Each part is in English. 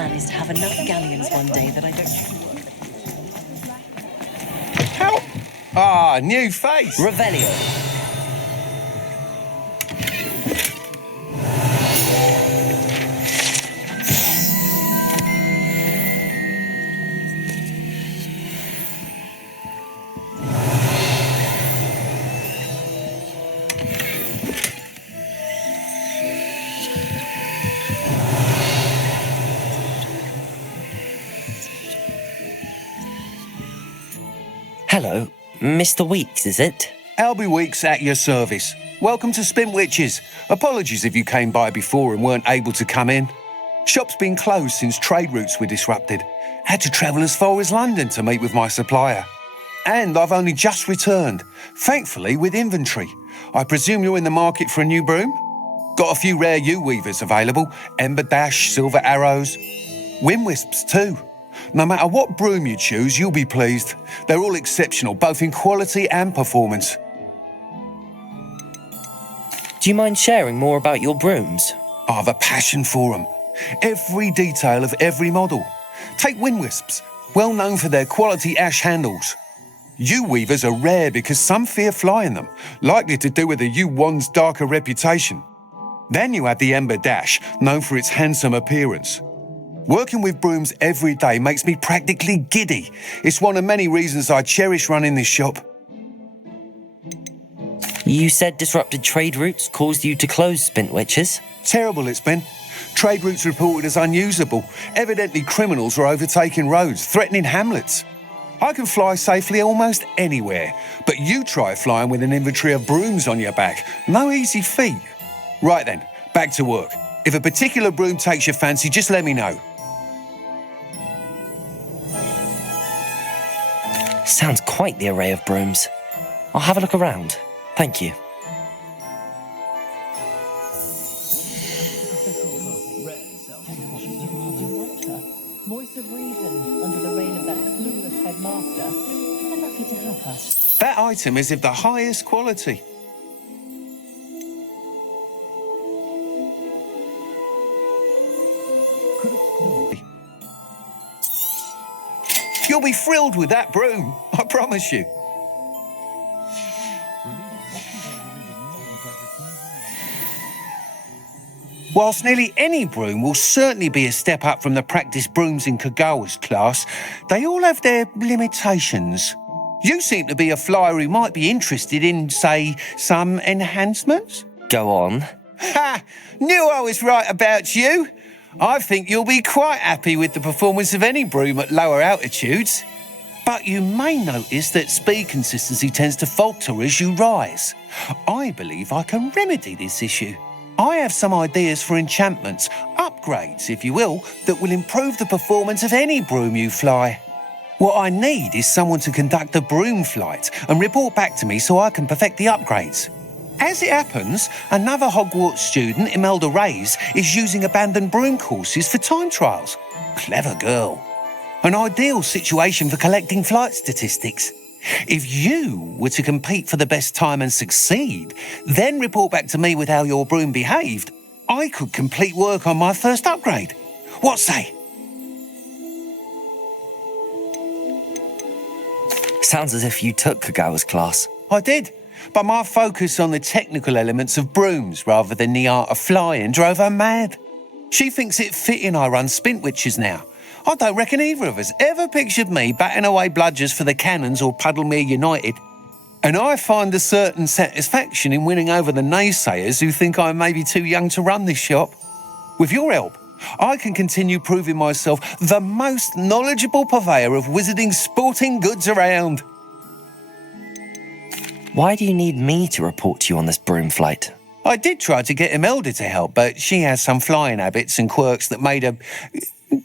plan is to have enough galleons one day that I don't have to work. Help! Ah, new face! Revelio. Hello, Mr. Weeks, is it? Albie Weeks at your service. Welcome to Spintwitches. Apologies if you came by before and weren't able to come in. Shop's been closed since trade routes were disrupted. Had to travel as far as London to meet with my supplier. And I've only just returned, thankfully with inventory. I presume you're in the market for a new broom? Got a few rare U-weavers available, Ember Dash, Silver Arrows, Wind Wisps too. No matter what broom you choose, you'll be pleased. They're all exceptional, both in quality and performance. Do you mind sharing more about your brooms? I have a passion for them. Every detail of every model. Take Wind Wisps, well known for their quality ash handles. U-weavers are rare because some fear flying them, likely to do with the U-wand's darker reputation. Then you have the Ember Dash, known for its handsome appearance. Working with brooms every day makes me practically giddy. It's one of many reasons I cherish running this shop. You said disrupted trade routes caused you to close Spintwitches? Terrible it's been. Trade routes reported as unusable. Evidently criminals were overtaking roads, threatening hamlets. I can fly safely almost anywhere, but you try flying with an inventory of brooms on your back. No easy feat. Right then, back to work. If a particular broom takes your fancy, just let me know. Sounds quite the array of brooms. I'll have a look around. Thank you. Voice of reason under the reign of that clueless headmaster. I'm lucky to have her. That item is of the highest quality. You'll be thrilled with that broom, I promise you. Whilst nearly any broom will certainly be a step up from the practice brooms in Kagawa's class, they all have their limitations. You seem to be a flyer who might be interested in, say, some enhancements? Go on. Ha! Knew I was right about you. I think you'll be quite happy with the performance of any broom at lower altitudes. But you may notice that speed consistency tends to falter as you rise. I believe I can remedy this issue. I have some ideas for enchantments, upgrades, if you will, that will improve the performance of any broom you fly. What I need is someone to conduct a broom flight and report back to me so I can perfect the upgrades. As it happens, another Hogwarts student, Imelda Reyes, is using abandoned broom courses for time trials. Clever girl. An ideal situation for collecting flight statistics. If you were to compete for the best time and succeed, then report back to me with how your broom behaved, I could complete work on my first upgrade. What say? Sounds as if you took Kagawa's class. I did. But my focus on the technical elements of brooms rather than the art of flying drove her mad. She thinks it fitting I run Spintwitches now. I don't reckon either of us ever pictured me batting away bludgers for the Cannons or Puddlemere United. And I find a certain satisfaction in winning over the naysayers who think I may be too young to run this shop. With your help, I can continue proving myself the most knowledgeable purveyor of wizarding sporting goods around. Why do you need me to report to you on this broom flight? I did try to get Imelda to help, but she has some flying habits and quirks that made her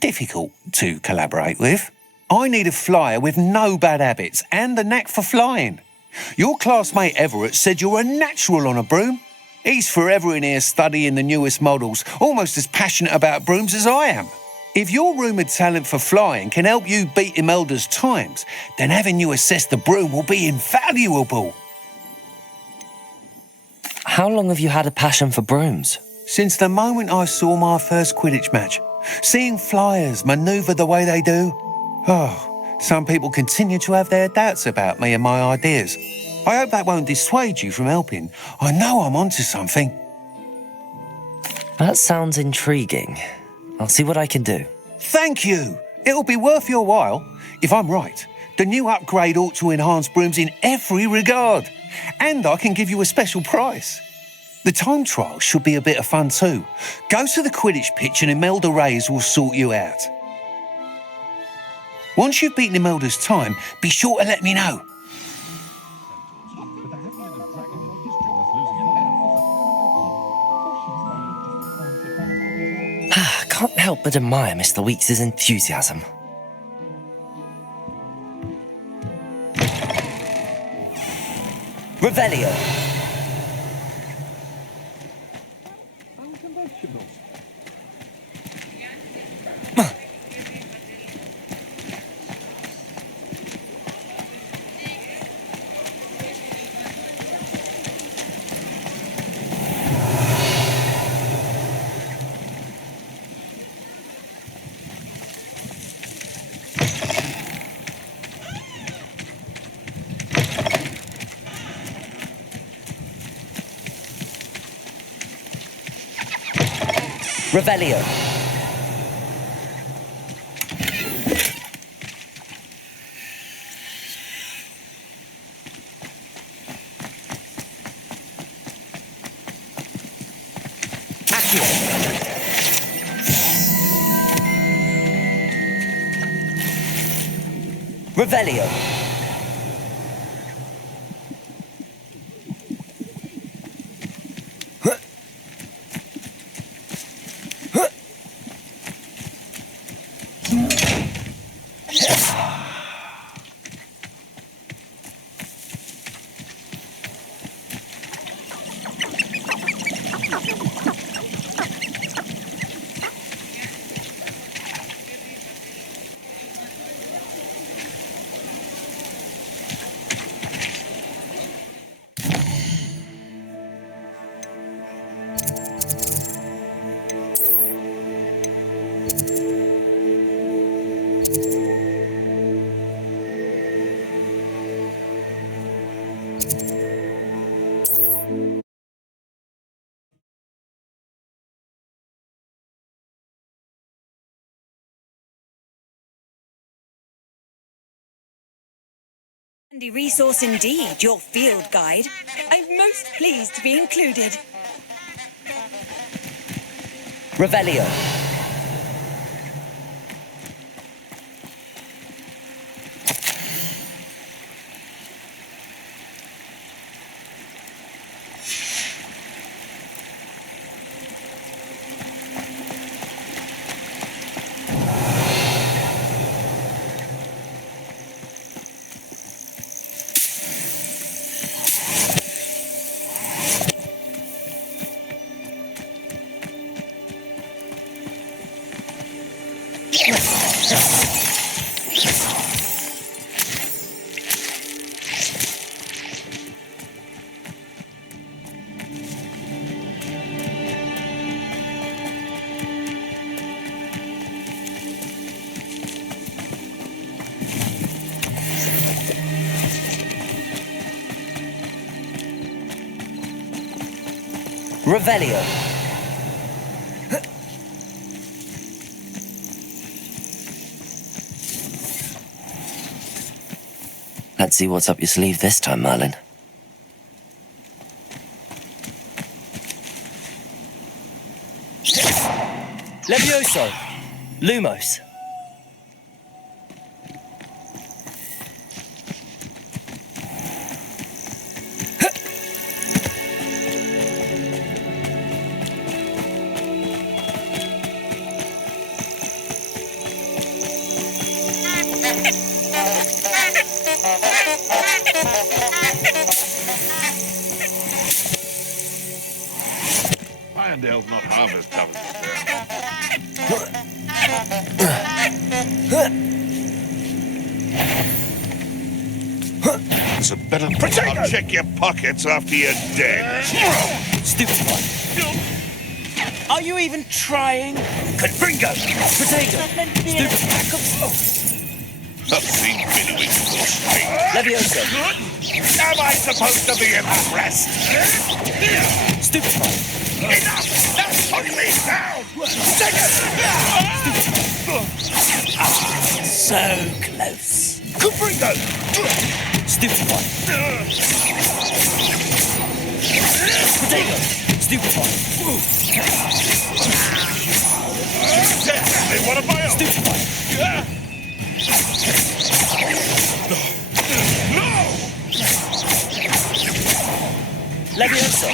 difficult to collaborate with. I need a flyer with no bad habits and the knack for flying. Your classmate Everett said you're a natural on a broom. He's forever in here studying the newest models, almost as passionate about brooms as I am. If your rumoured talent for flying can help you beat Imelda's times, then having you assess the broom will be invaluable. How long have you had a passion for brooms? Since the moment I saw my first Quidditch match. Seeing flyers manoeuvre the way they do. Oh, some people continue to have their doubts about me and my ideas. I hope that won't dissuade you from helping. I know I'm onto something. That sounds intriguing. I'll see what I can do. Thank you. It'll be worth your while. If I'm right, the new upgrade ought to enhance brooms in every regard. And I can give you a special price. The time trial should be a bit of fun too. Go to the Quidditch pitch and Imelda Reyes will sort you out. Once you've beaten Imelda's time, be sure to let me know. I can't help but admire Mr. Weeks' enthusiasm. Revelio. Revelio. Accio. Revelio. Handy resource indeed, your field guide. I'm most pleased to be included. Revelio. Revelio. Let's see what's up your sleeve this time, Merlin. Levioso. Lumos. Irondale's not half as tough as it's a better Potato! I'll check your pockets after you're dead. Stupid one. Are you even trying? Confringo! Potato! Stupid pack of... I've seen billowing for string. Levioso! Am I supposed to be impressed? Stupid one! Enough! Now put me down! So close. Confringo! Stupid one. Potato! Stupid one. What am I on? Stupid one. No! Levioso!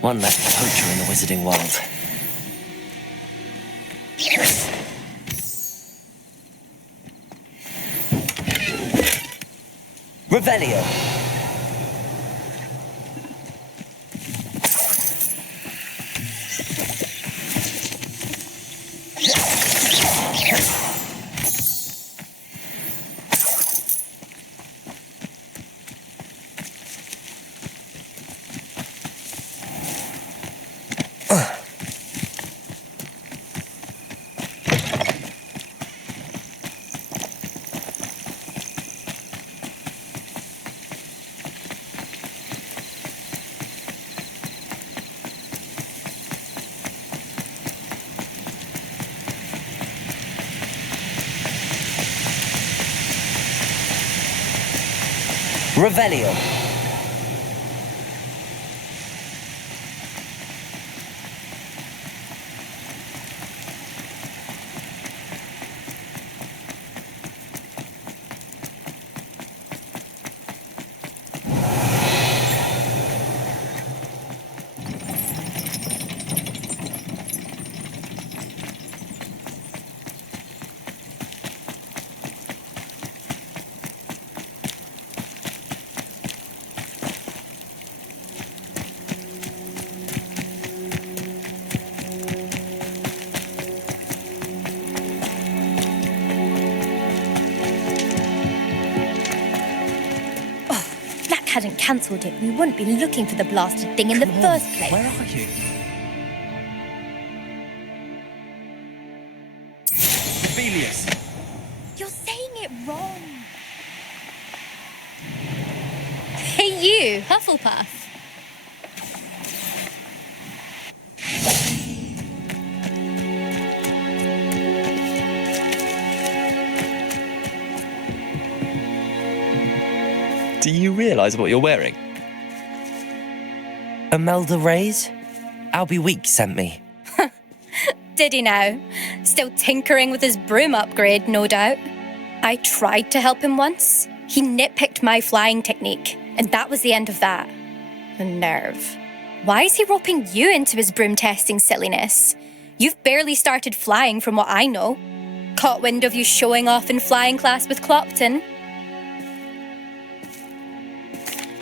One less poacher in the wizarding world. Revelio. Revelio. Hadn't cancelled it, we wouldn't be looking for the blasted thing in the first place. Where are you? Belius. You're saying it wrong. Hey you, Hufflepuff. Do you realise what you're wearing? Imelda Reyes? Albie Week sent me. Did he now? Still tinkering with his broom upgrade, no doubt. I tried to help him once. He nitpicked my flying technique, and that was the end of that. The nerve. Why is he roping you into his broom testing silliness? You've barely started flying from what I know. Caught wind of you showing off in flying class with Clopton.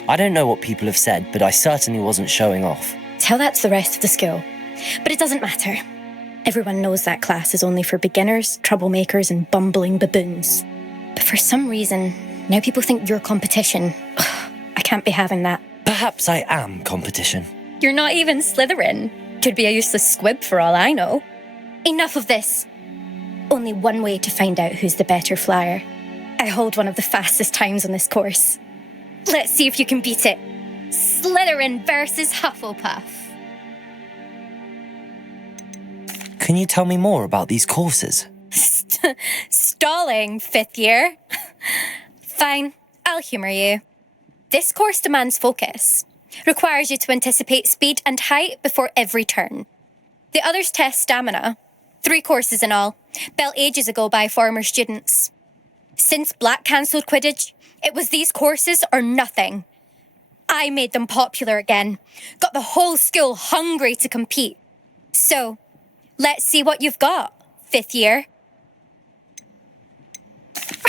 I don't know what people have said, but I certainly wasn't showing off. Tell that to the rest of the school. But it doesn't matter. Everyone knows that class is only for beginners, troublemakers, and bumbling baboons. But for some reason, now people think you're competition. I can't be having that. Perhaps I am competition. You're not even Slytherin. Could be a useless squib for all I know. Enough of this. Only one way to find out who's the better flyer. I hold one of the fastest times on this course. Let's see if you can beat it. Slytherin versus Hufflepuff. Can you tell me more about these courses? Stalling, fifth year. Fine, I'll humour you. This course demands focus. Requires you to anticipate speed and height before every turn. The others test stamina. 3 courses in all, built ages ago by former students. Since Black cancelled Quidditch, it was these courses or nothing. I made them popular again. Got the whole school hungry to compete. So, let's see what you've got, fifth year.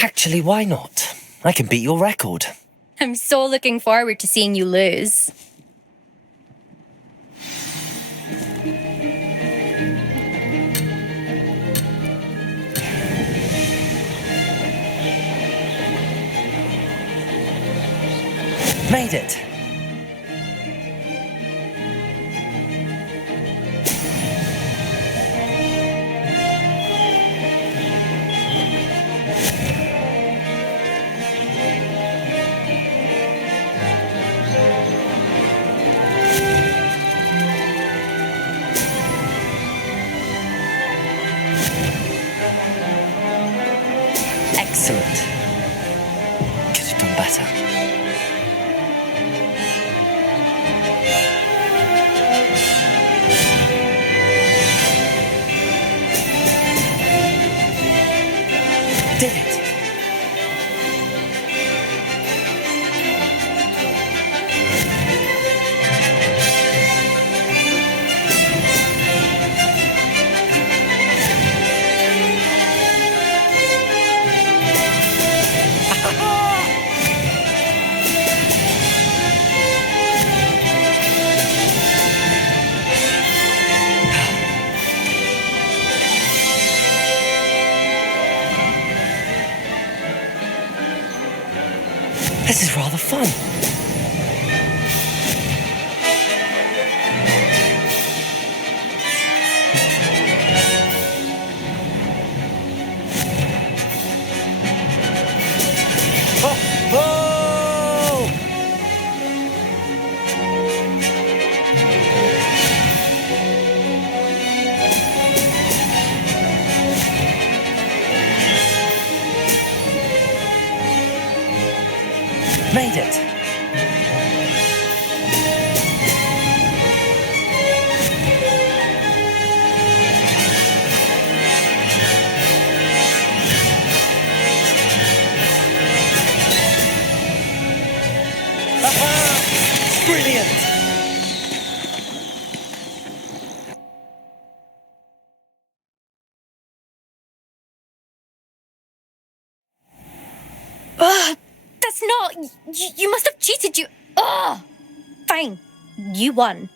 Actually, why not? I can beat your record. I'm so looking forward to seeing you lose. Made it. better. Did it! This is rather fun. Made it! Aha! Brilliant! That's not... You must have cheated, you... Ugh! Fine. You won.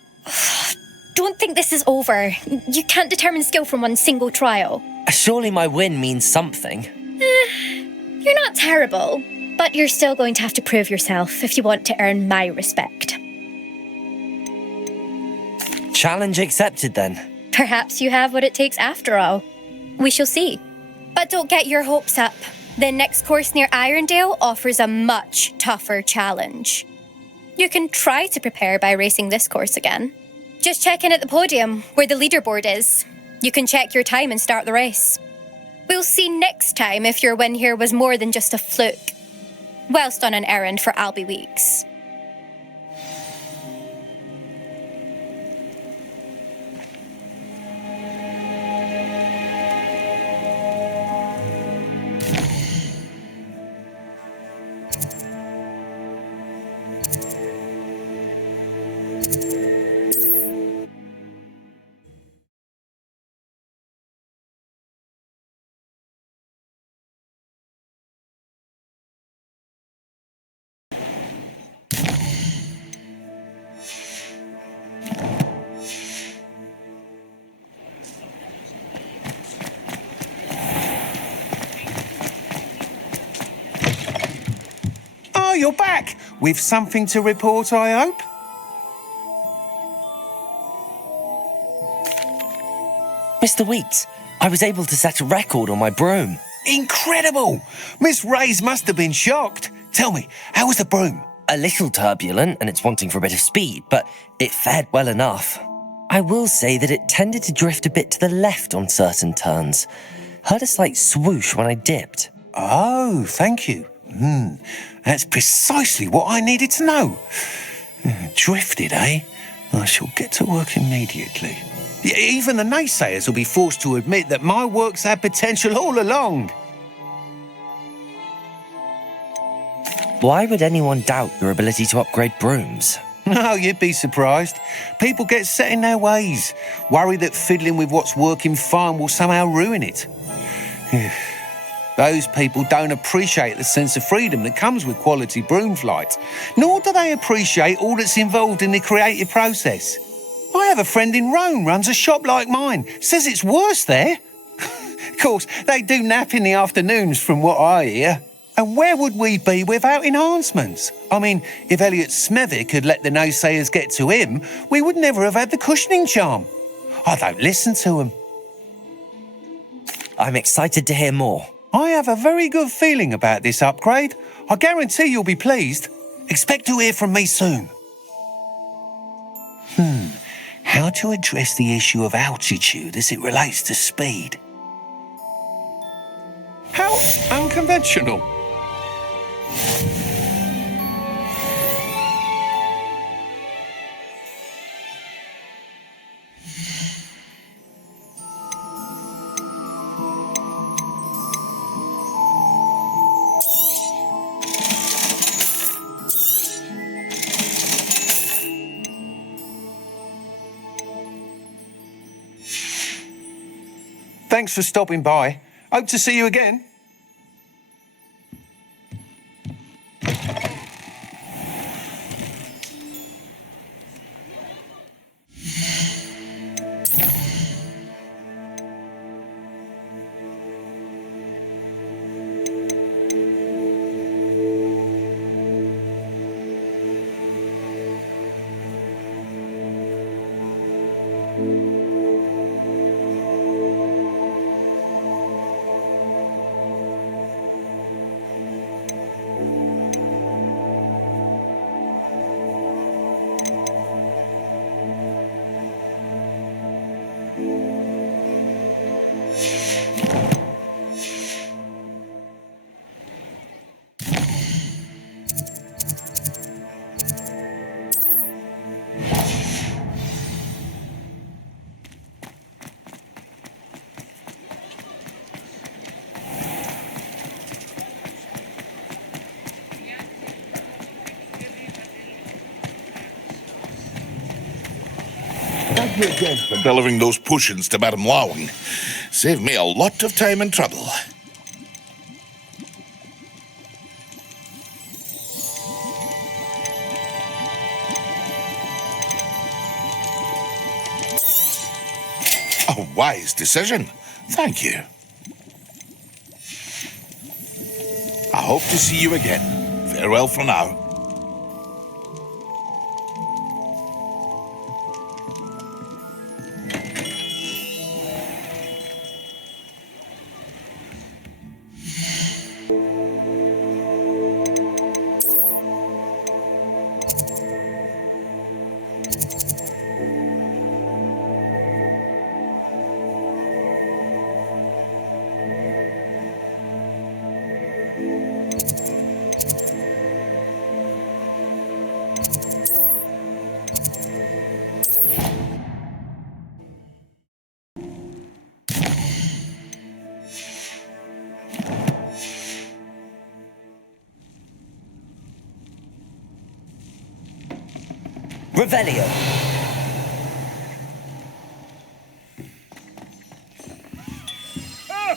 Don't think this is over. You can't determine skill from one single trial. Surely my win means something. You're not terrible, but you're still going to have to prove yourself if you want to earn my respect. Challenge accepted then. Perhaps you have what it takes after all. We shall see. But don't get your hopes up. The next course near Irondale offers a much tougher challenge. You can try to prepare by racing this course again. Just check in at the podium, where the leaderboard is. You can check your time and start the race. We'll see next time if your win here was more than just a fluke, whilst on an errand for Albie Weeks. Oh, you're back! With something to report, I hope? Mr. Weeks, I was able to set a record on my broom. Incredible! Miss Ray's must have been shocked. Tell me, how was the broom? A little turbulent and it's wanting for a bit of speed, but it fared well enough. I will say that it tended to drift a bit to the left on certain turns. Heard a slight swoosh when I dipped. Oh, thank you. That's precisely what I needed to know. Drifted, eh? I shall get to work immediately. Even the naysayers will be forced to admit that my work's had potential all along. Why would anyone doubt your ability to upgrade brooms? No, you'd be surprised. People get set in their ways, worry that fiddling with what's working fine will somehow ruin it. Those people don't appreciate the sense of freedom that comes with quality broom flight, nor do they appreciate all that's involved in the creative process. I have a friend in Rome runs a shop like mine, says it's worse there. Of course, they do nap in the afternoons from what I hear. And where would we be without enhancements? I mean, if Elliot Smethwick had let the naysayers get to him, we would never have had the cushioning charm. I don't listen to them. I'm excited to hear more. I have a very good feeling about this upgrade. I guarantee you'll be pleased. Expect to hear from me soon. How to address the issue of altitude as it relates to speed? How unconventional. Thanks for stopping by. Hope to see you again. Thank you again for delivering those potions to Madame Lowing. Saved me a lot of time and trouble. A wise decision. Thank you. I hope to see you again. Farewell for now. Revelio. I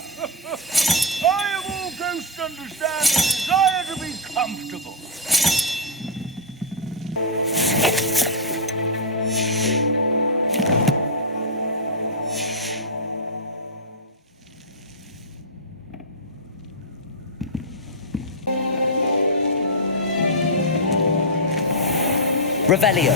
have all ghosts understand the desire to be comfortable. Revelio.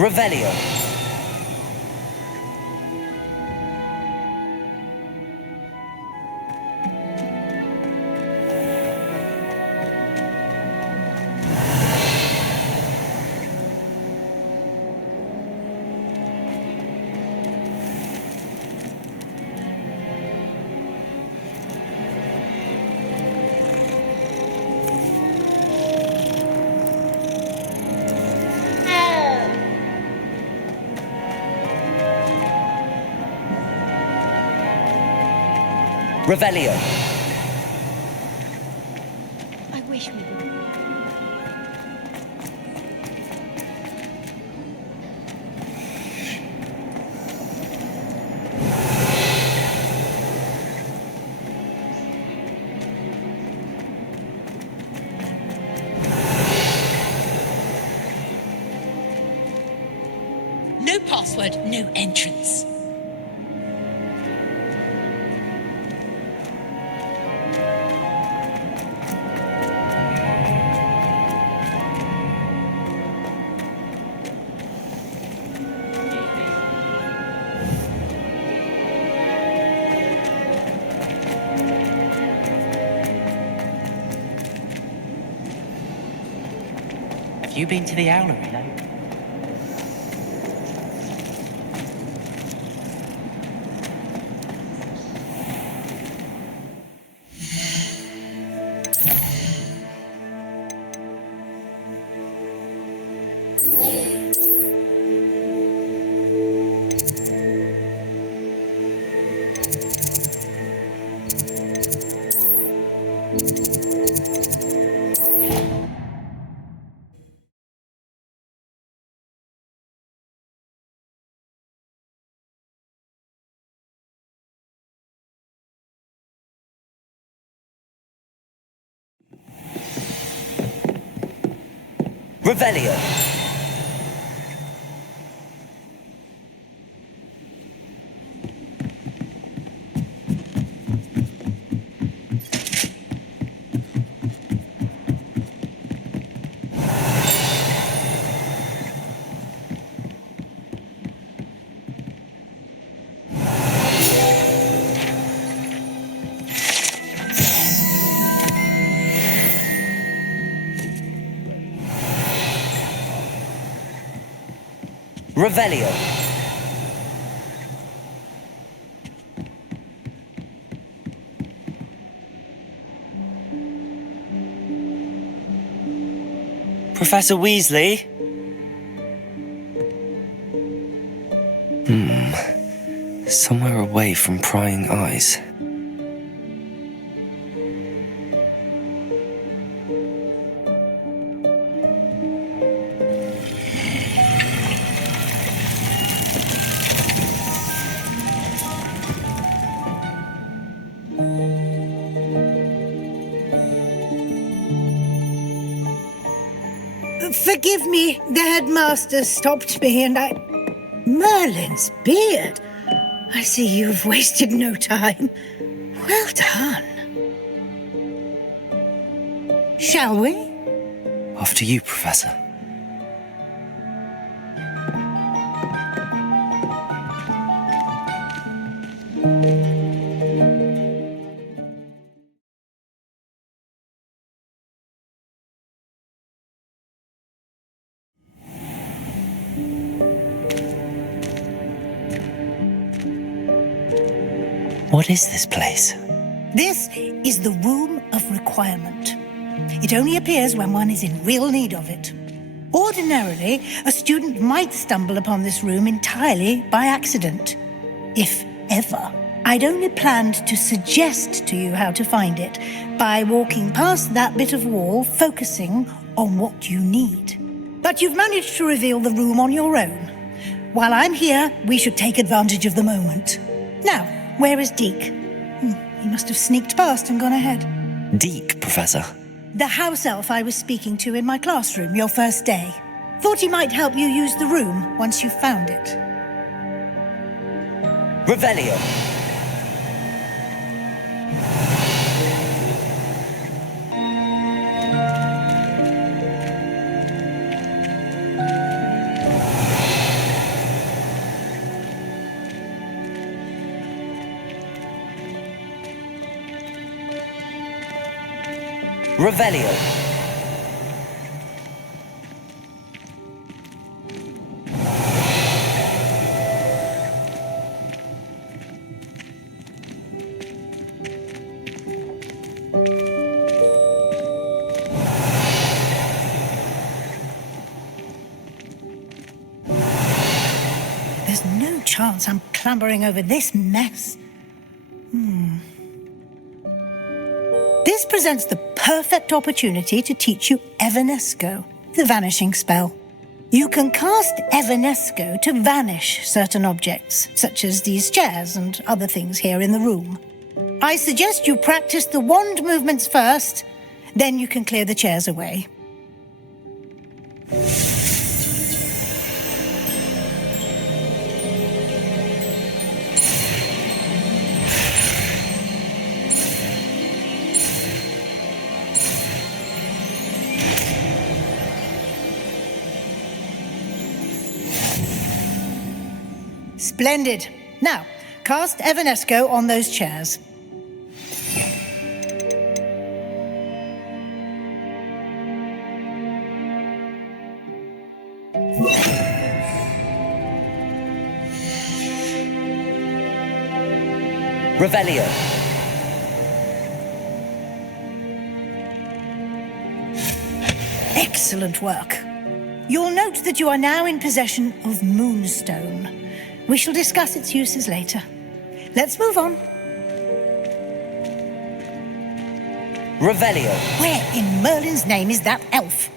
Revelio. Revelio. I wish we would. No password, no entrance. Have you been to the owlery lately? Revelio. Revelio. Professor Weasley? Somewhere away from prying eyes. Forgive me, the headmaster stopped me and I... Merlin's beard! I see you've wasted no time. Well done. Shall we? After you, Professor. What is this place? This is the Room of Requirement. It only appears when one is in real need of it. Ordinarily, a student might stumble upon this room entirely by accident, if ever. I'd only planned to suggest to you how to find it by walking past that bit of wall, focusing on what you need. But you've managed to reveal the room on your own. While I'm here, we should take advantage of the moment. Now, where is Deke? He must have sneaked past and gone ahead. Deke, Professor. The house elf I was speaking to in my classroom your first day. Thought he might help you use the room once you found it. Revelio. Revelio. There's no chance I'm clambering over this mess. This presents the perfect opportunity to teach you Evanesco, the vanishing spell. You can cast Evanesco to vanish certain objects, such as these chairs and other things here in the room. I suggest you practice the wand movements first, then you can clear the chairs away. Splendid. Now, cast Evanesco on those chairs. Revelio. Excellent work. You'll note that you are now in possession of Moonstone. We shall discuss its uses later. Let's move on. Revelio. Where in Merlin's name is that elf?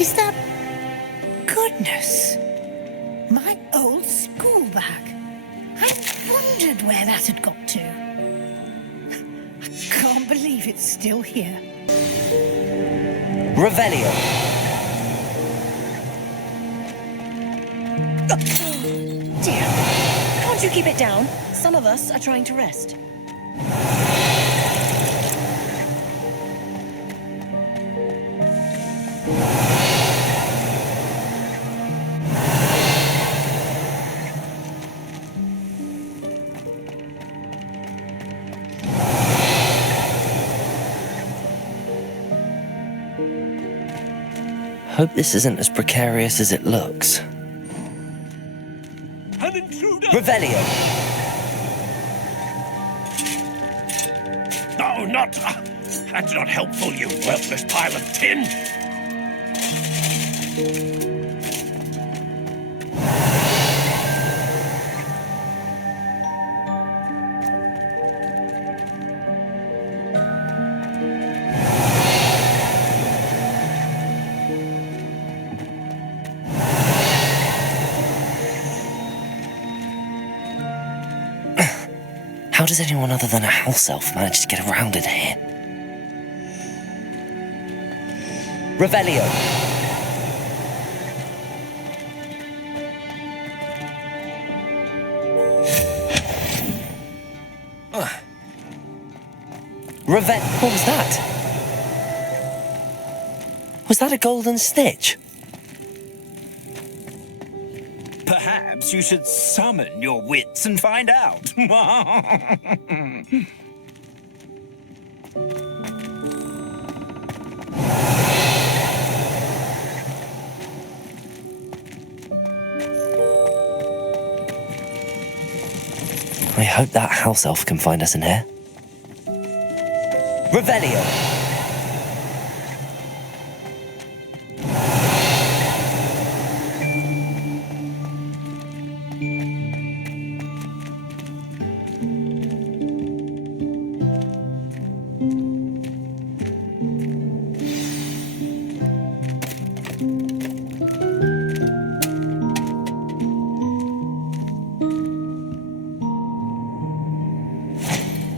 Is that... Goodness. My old school bag. I wondered where that had got to. I can't believe it's still here. Revelio. Dear. Can't you keep it down? Some of us are trying to rest. Hope this isn't as precarious as it looks. An intruder! Revelio. No, not... that's not helpful, you worthless pile of tin! How does anyone other than a house elf manage to get around in here? Revelio. What was that? Was that a golden snitch? Perhaps you should summon your wits and find out. I hope that house elf can find us in here. Revelio.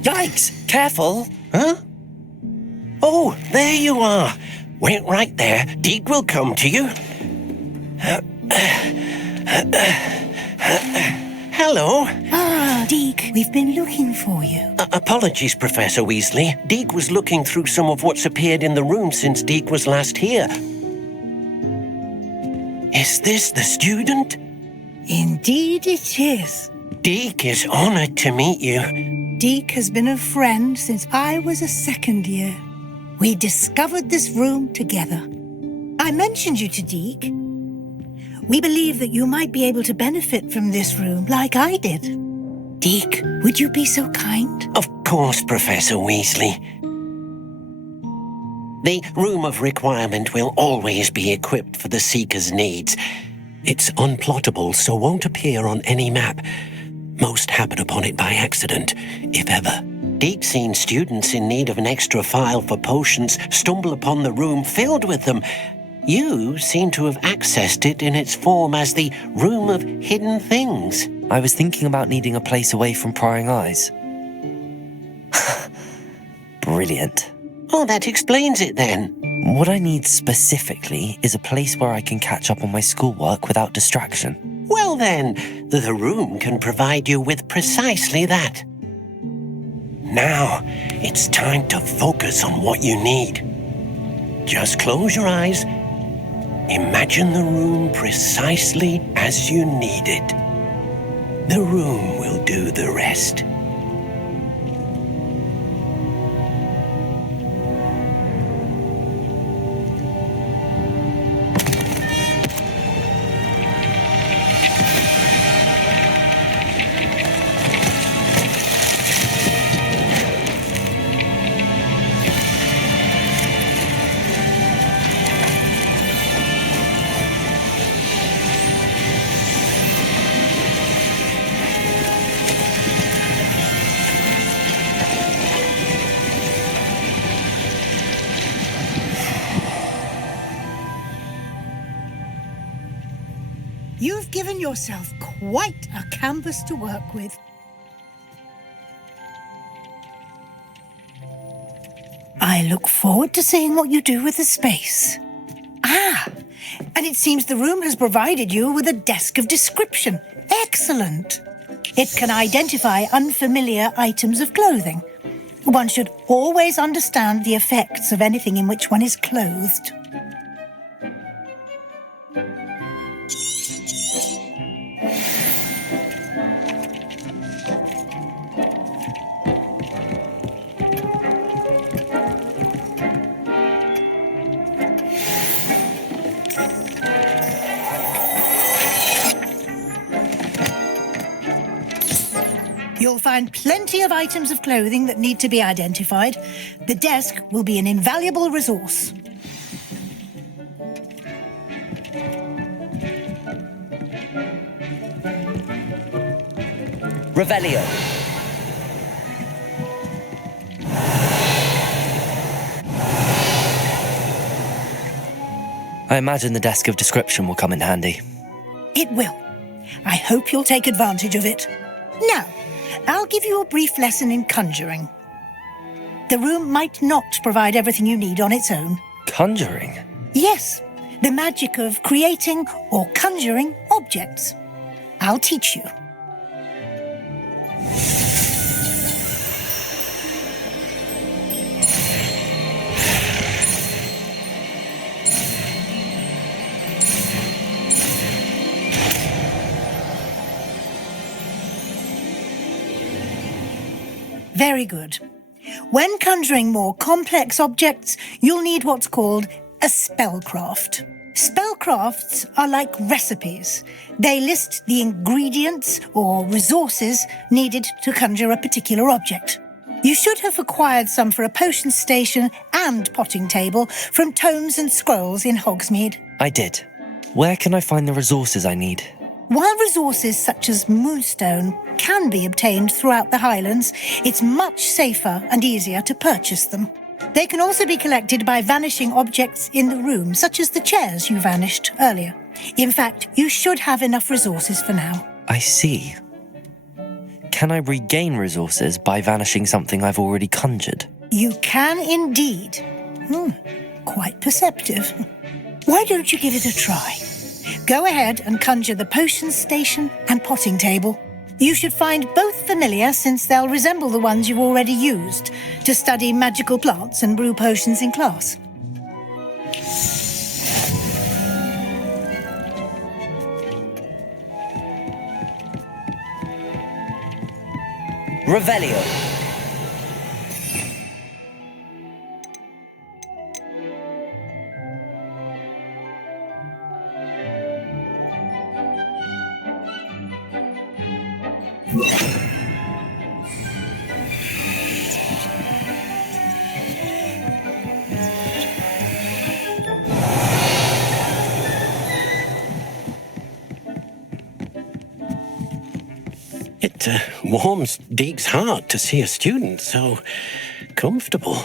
Yikes! Careful. Huh? Oh, there you are. Wait right there. Deke will come to you. Hello. Ah, Deke, we've been looking for you. Apologies, Professor Weasley. Deke was looking through some of what's appeared in the room since Deke was last here. Is this the student? Indeed it is. Deke is honored to meet you. Deke has been a friend since I was a second year. We discovered this room together. I mentioned you to Deke. We believe that you might be able to benefit from this room like I did. Deke, would you be so kind? Of course, Professor Weasley. The Room of Requirement will always be equipped for the Seeker's needs. It's unplottable, so won't appear on any map. Most happen upon it by accident, if ever. Deke's seen students in need of an extra file for potions stumble upon the room filled with them. You seem to have accessed it in its form as the Room of Hidden Things. I was thinking about needing a place away from prying eyes. Brilliant. Oh, that explains it then. What I need specifically is a place where I can catch up on my schoolwork without distraction. Well then, the room can provide you with precisely that. Now, it's time to focus on what you need. Just close your eyes. Imagine the room precisely as you need it. The room will do the rest. yourself quite a canvas to work with. I look forward to seeing what you do with the space. Ah, and it seems the room has provided you with a desk of description. Excellent. It can identify unfamiliar items of clothing. One should always understand the effects of anything in which one is clothed. You'll find plenty of items of clothing that need to be identified. The desk will be an invaluable resource. Revelio. I imagine the desk of description will come in handy. It will. I hope you'll take advantage of it. Now, I'll give you a brief lesson in conjuring. The room might not provide everything you need on its own. Conjuring? Yes, the magic of creating or conjuring objects. I'll teach you. Very good. When conjuring more complex objects, you'll need what's called a spellcraft. Spellcrafts are like recipes. They list the ingredients or resources needed to conjure a particular object. You should have acquired some for a potion station and potting table from tomes and scrolls in Hogsmeade. I did. Where can I find the resources I need? While resources such as moonstone can be obtained throughout the Highlands, it's much safer and easier to purchase them. They can also be collected by vanishing objects in the room, such as the chairs you vanished earlier. In fact, you should have enough resources for now. I see. Can I regain resources by vanishing something I've already conjured? You can indeed. Quite perceptive. Why don't you give it a try? Go ahead and conjure the potion station and potting table. You should find both familiar, since they'll resemble the ones you've already used to study magical plants and brew potions in class. Revelio. It warms Deek's heart to see a student so comfortable.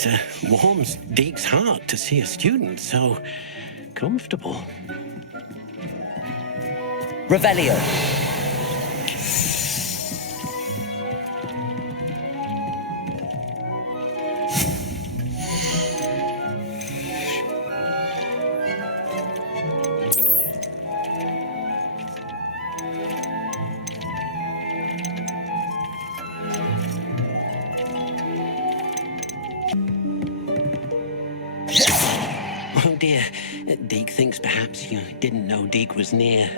It warms Deke's heart to see a student so comfortable. Revelio. Oh dear, Deke thinks perhaps you didn't know Deke was near.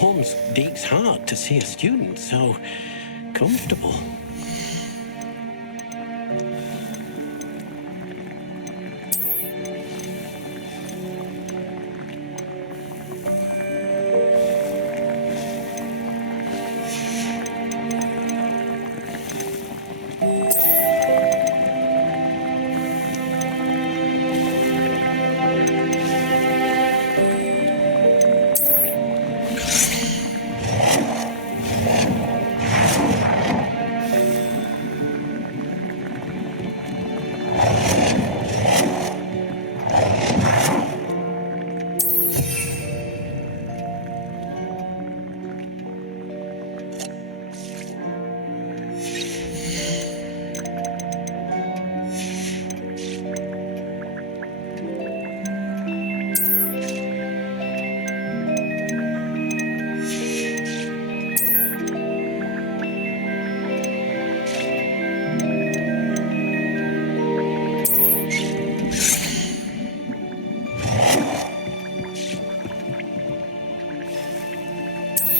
Warms Deke's heart to see a student so comfortable.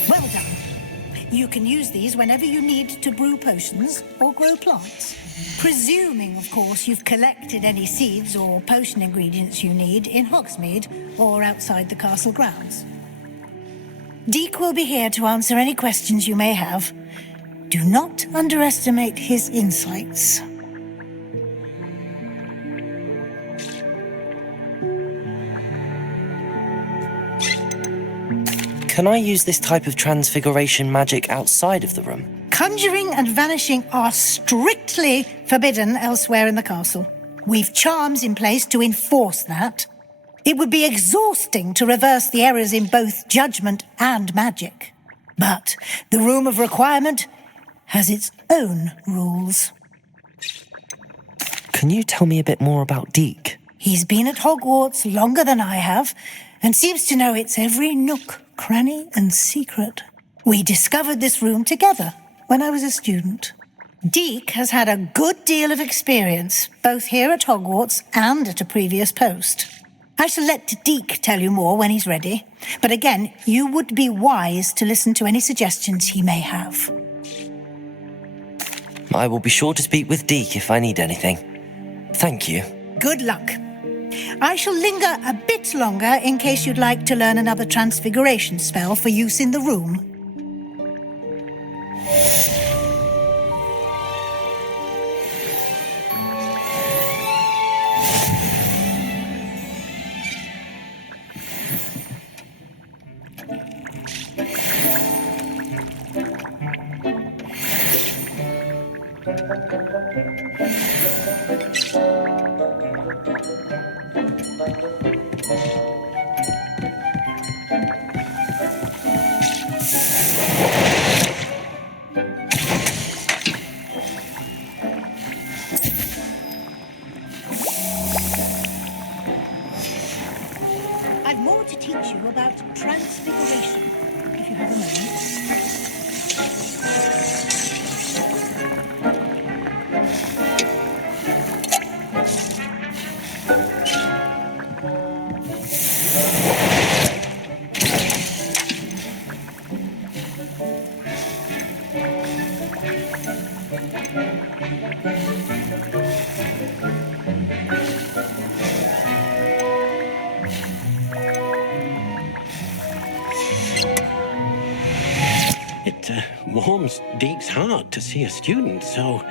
Well done. You can use these whenever you need to brew potions or grow plants. Presuming, of course, you've collected any seeds or potion ingredients you need in Hogsmeade or outside the castle grounds. Deke will be here to answer any questions you may have. Do not underestimate his insights. Can I use this type of transfiguration magic outside of the room? Conjuring and vanishing are strictly forbidden elsewhere in the castle. We've charms in place to enforce that. It would be exhausting to reverse the errors in both judgment and magic. But the Room of Requirement has its own rules. Can you tell me a bit more about Deke? He's been at Hogwarts longer than I have, and seems to know its every nook, cranny, and secret. We discovered this room together when I was a student. Deke has had a good deal of experience, both here at Hogwarts and at a previous post. I shall let Deke tell you more when he's ready, but again, you would be wise to listen to any suggestions he may have. I will be sure to speak with Deke if I need anything. Thank you. Good luck. I shall linger a bit longer in case you'd like to learn another transfiguration spell for use in the room. I've more to teach you about transfiguration, if you have a moment. It warms Deke's heart to see a student so...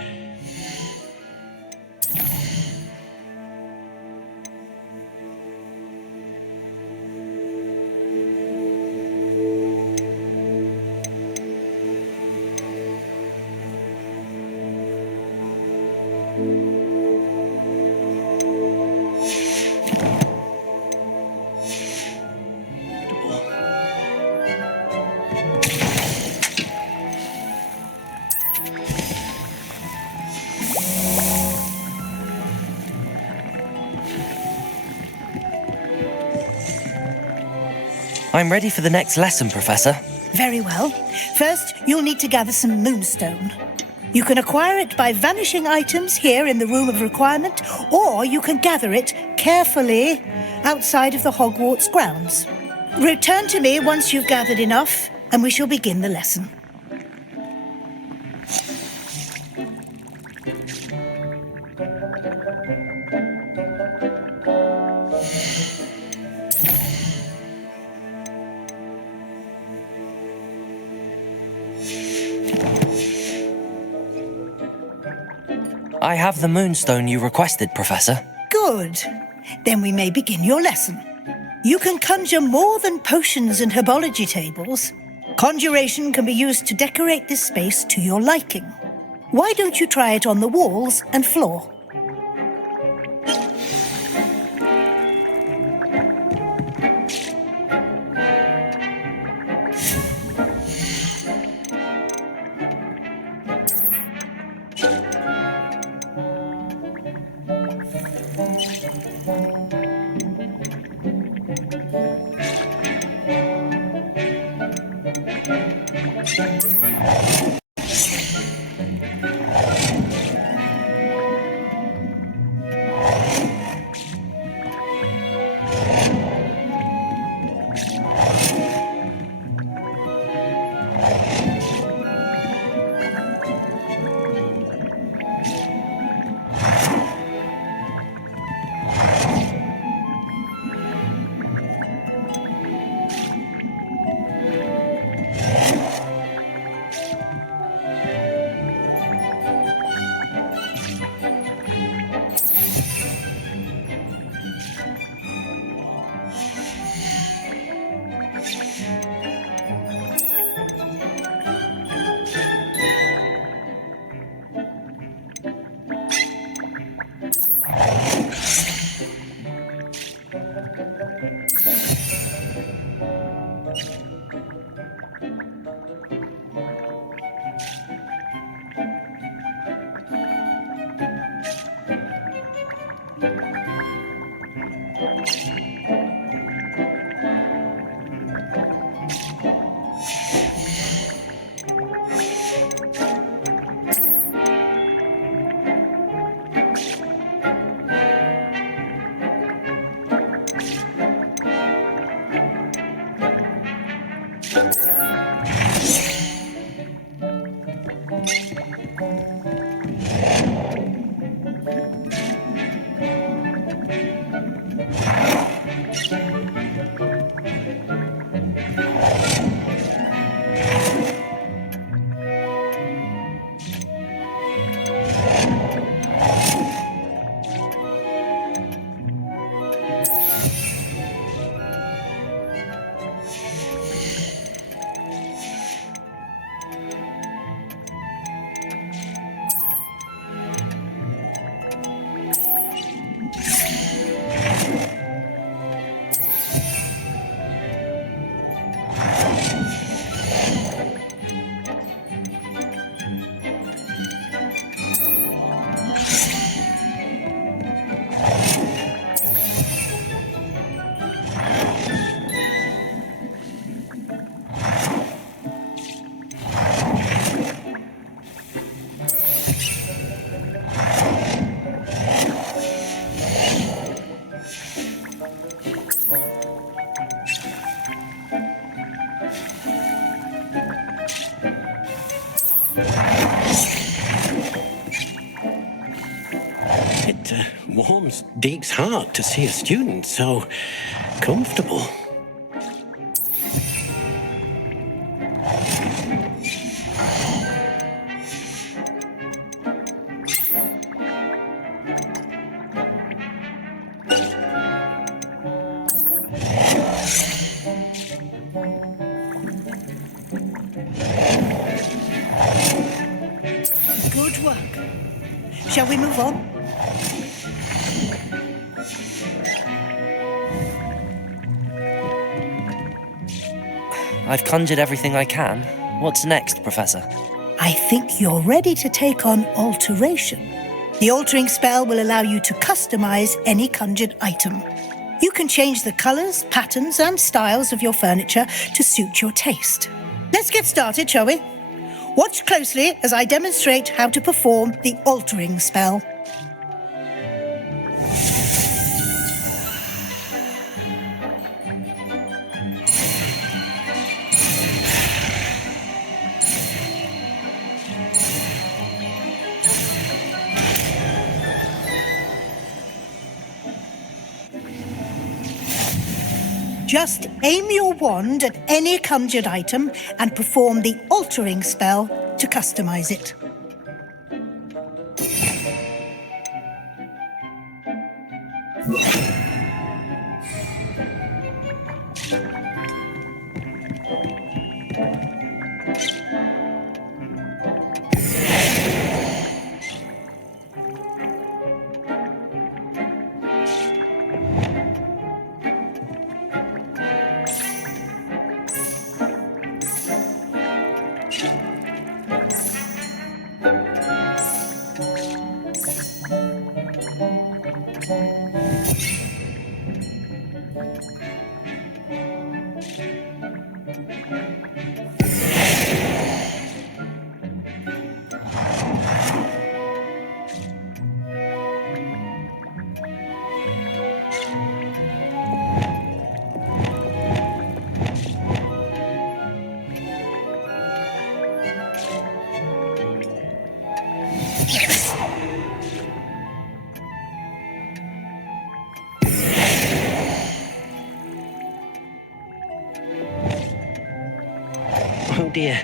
I'm ready for the next lesson, Professor. Very well. First, you'll need to gather some moonstone. You can acquire it by vanishing items here in the Room of Requirement, or you can gather it carefully outside of the Hogwarts grounds. Return to me once you've gathered enough, and we shall begin the lesson. I have the moonstone you requested, Professor. Good. Then we may begin your lesson. You can conjure more than potions and herbology tables. Conjuration can be used to decorate this space to your liking. Why don't you try it on the walls and floor? warms Deke's heart to see a student so comfortable. Good work. Shall we move on? I've conjured everything I can. What's next, Professor? I think you're ready to take on alteration. The altering spell will allow you to customize any conjured item. You can change the colors, patterns, and styles of your furniture to suit your taste. Let's get started, shall we? Watch closely as I demonstrate how to perform the altering spell. Just aim your wand at any conjured item and perform the altering spell to customize it. Oh dear,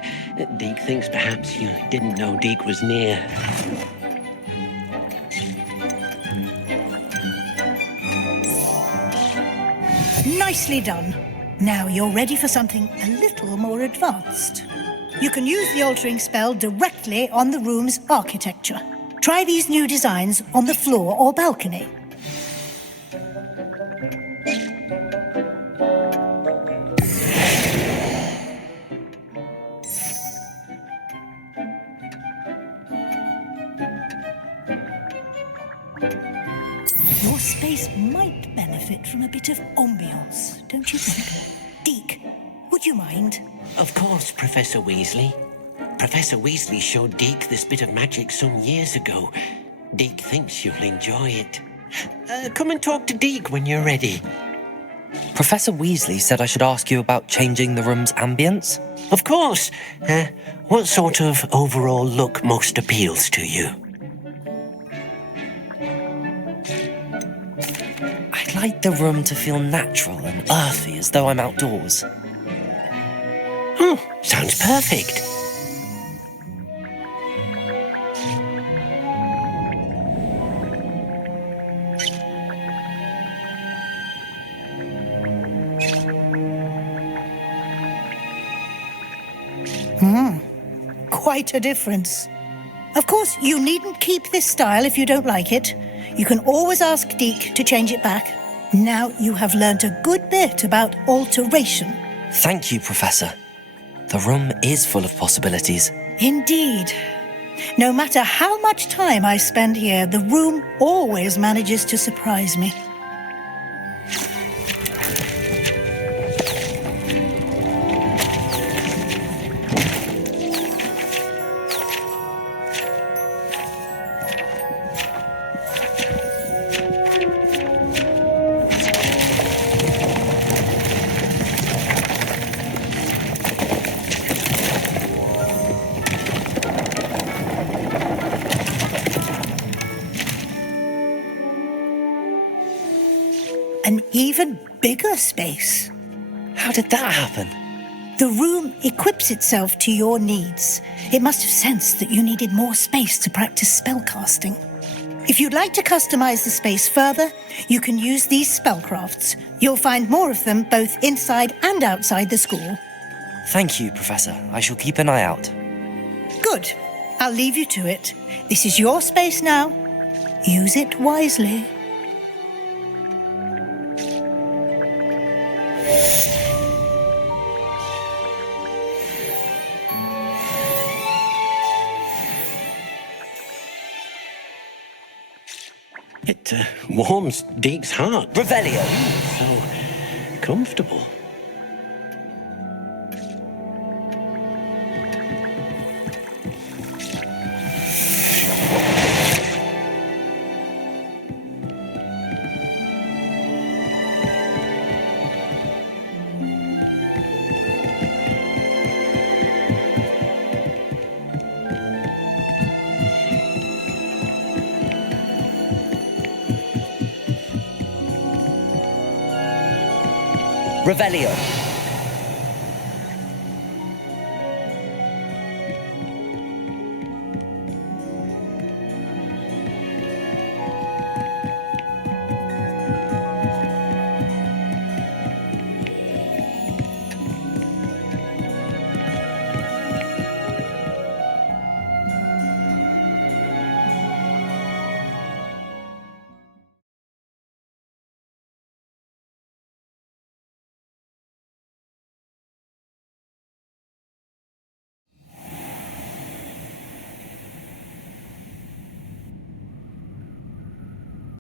Deke thinks perhaps you didn't know Deke was near. Nicely done. Now you're ready for something a little more advanced. You can use the altering spell directly on the room's architecture. Try these new designs on the floor or balcony. Your space might benefit from a bit of ambiance, don't you think? Deke, would you mind? Of course, Professor Weasley. Professor Weasley showed Deke this bit of magic some years ago. Deke thinks you'll enjoy it. Come and talk to Deke when you're ready. Professor Weasley said I should ask you about changing the room's ambience. Of course. What sort of overall look most appeals to you? I'd like the room to feel natural and earthy, as though I'm outdoors. Sounds perfect. Quite a difference. Of course, you needn't keep this style if you don't like it. You can always ask Deke to change it back. Now you have learnt a good bit about alteration. Thank you, Professor. The room is full of possibilities. Indeed. No matter how much time I spend here, the room always manages to surprise me. bigger space. How did that happen? The room equips itself to your needs. It must have sensed that you needed more space to practice spellcasting. If you'd like to customize the space further, you can use these spellcrafts. You'll find more of them both inside and outside the school. Thank you, Professor. I shall keep an eye out. Good. I'll leave you to it. This is your space now. Use it wisely. It warms Deke's heart. Revelio. So comfortable. Revelio.